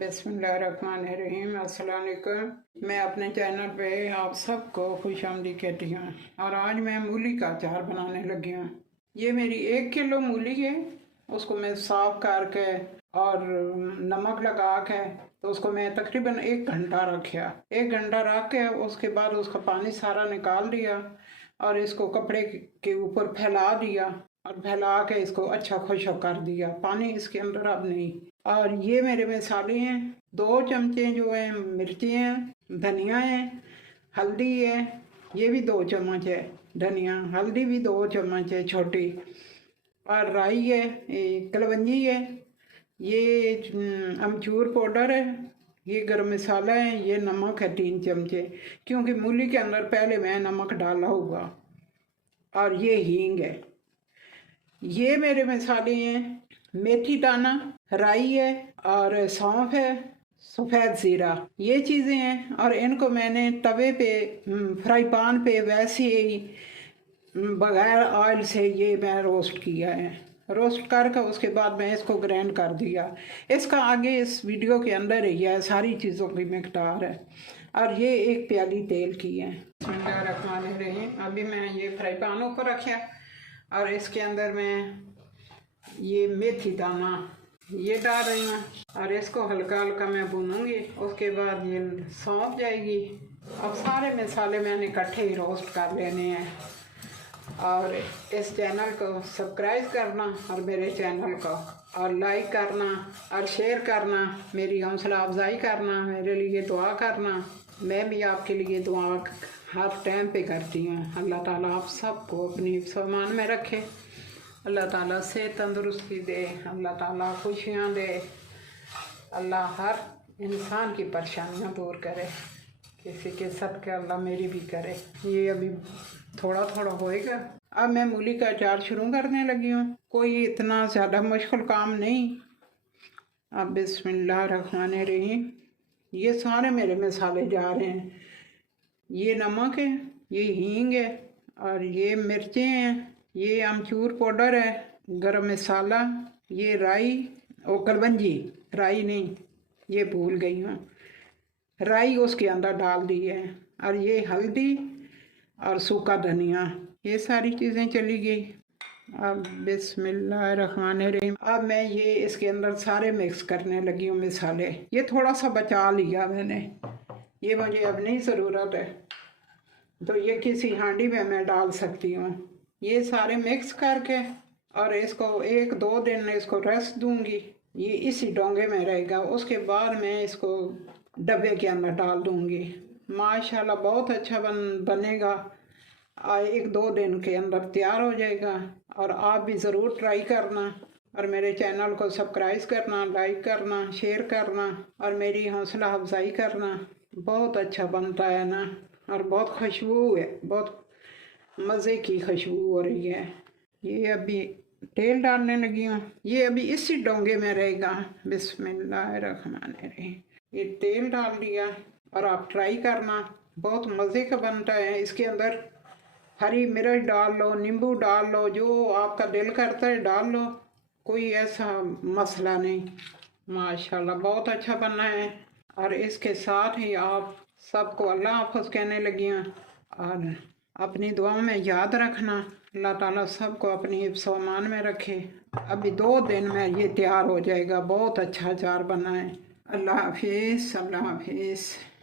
बिस्मिल्लाहिर्रहमानिर्रहीम। अस्सलाम वालेकुम। मैं अपने चैनल पे आप सबको खुशामदीद कहती हूँ और आज मैं मूली का अचार बनाने लगी हूँ। ये मेरी 1 किलो मूली है, उसको मैं साफ करके और नमक लगा के तो उसको मैं तकरीबन 1 घंटा रखा। 1 घंटा रख के उसके बाद उसका पानी सारा निकाल दिया और इसको कपड़े के ऊपर फैला दिया और फैला के इसको अच्छा खुशक कर दिया। पानी इसके अंदर अब नहीं। और ये मेरे मसाले हैं, 2 चमचे जो है मिर्ची हैं, धनिया है, हल्दी है, ये भी 2 चम्मच है धनिया, हल्दी भी 2 चम्मच है छोटी, और राई है, कलवंजी है, ये अमचूर पाउडर है, ये गरम मसाला है, ये नमक है 3 चमचे, क्योंकि मूली के अंदर पहले मैं नमक डाला हुआ, और ये हींग है। ये मेरे मसाले हैं, मेथी दाना, राई है और सौंफ है, सफ़ेद ज़ीरा, ये चीज़ें हैं। और इनको मैंने तवे पे फ्राई पैन पे वैसे ही बग़ैर ऑयल से ये मैं रोस्ट किया है। रोस्ट करके उसके बाद मैं इसको ग्राइंड कर दिया। इसका आगे इस वीडियो के अंदर ही है, सारी चीज़ों की मिकदार है। और ये 1 प्याली तेल की है। बिस्मिल्लाहिर्रहमानिर्रहीम। अभी मैं ये फ्राई पैन ऊपर रखा और इसके अंदर मैं ये मेथी दाना ये डाल रही हूँ और इसको हल्का हल्का मैं भूनूंगी। उसके बाद ये सौंफ जाएगी। अब सारे मसाले मैंने इकट्ठे ही रोस्ट कर लेने हैं। और इस चैनल को सब्सक्राइब करना और मेरे चैनल को और लाइक करना और शेयर करना, मेरी हौसला अफजाई करना, मेरे लिए दुआ करना। मैं भी आपके लिए दुआ हर टाइम पे करती हूँ। अल्लाह ताला आप सबको अपनी हिफ्ज़-ओ-अमान में रखे, अल्लाह ताला से तंदुरुस्ती दे, अल्लाह ताला खुशियाँ दे, अल्लाह हर इंसान की परेशानियाँ दूर करे, किसी के सदक़े अल्लाह मेरी भी करे। ये अभी थोड़ा थोड़ा होएगा। अब मैं मूली का अचार शुरू करने लगी हूँ। कोई इतना ज़्यादा मुश्किल काम नहीं। अब बिस्मिल्लाहिर्रहमानिर्रहीम। ये सारे मेरे मसाले जा रहे हैं। ये नमक है, ये हींग है, और ये मिर्चें हैं, ये अमचूर पाउडर है, गरम मसाला, ये राई और कलवंजी, राई नहीं, ये भूल गई हूँ, राई उसके अंदर डाल दी है, और ये हल्दी और सूखा धनिया, ये सारी चीज़ें चली गई। अब बिस्मिल्लाहिर्रहमानिर्रहीम। अब मैं ये इसके अंदर सारे मिक्स करने लगी हूँ मसाले। ये थोड़ा सा बचा लिया मैंने, ये मुझे अब नहीं ज़रूरत है, तो ये किसी हांडी में मैं डाल सकती हूँ। ये सारे मिक्स करके और इसको 1-2 दिन इसको रेस्ट दूंगी। ये इसी डोंगे में रहेगा। उसके बाद मैं इसको डब्बे के अंदर डाल दूंगी। माशाल्लाह बहुत अच्छा बनेगा। 1-2 दिन के अंदर तैयार हो जाएगा। और आप भी ज़रूर ट्राई करना और मेरे चैनल को सब्सक्राइब करना, लाइक करना, शेयर करना और मेरी हौसला अफजाई करना। बहुत अच्छा बनता है ना, और बहुत खुशबू है, बहुत मज़े की खुशबू हो रही है। ये अभी तेल डालने लगी हूँ। ये अभी इसी डोंगे में रहेगा। बिस्मिल्लाहिर्रहमानिर्रहीम। ये तेल डाल दिया और आप ट्राई करना, बहुत मज़े का बनता है। इसके अंदर हरी मिर्च डाल लो, नींबू डाल लो, जो आपका दिल करता है डाल लो, कोई ऐसा मसला नहीं। माशाल्लाह बहुत अच्छा बना है। और इसके साथ ही आप सबको अल्लाह हाफ़िज़ कहने लगी हैं और अपनी दुआओं में याद रखना। अल्लाह ताला सबको अपनी हिफ्ज़-ओ-अमान में रखे। अभी 2 दिन में ये तैयार हो जाएगा। बहुत अच्छा अचार बना है। अल्लाह हाफ़िज़, अल्लाह हाफ़िज़।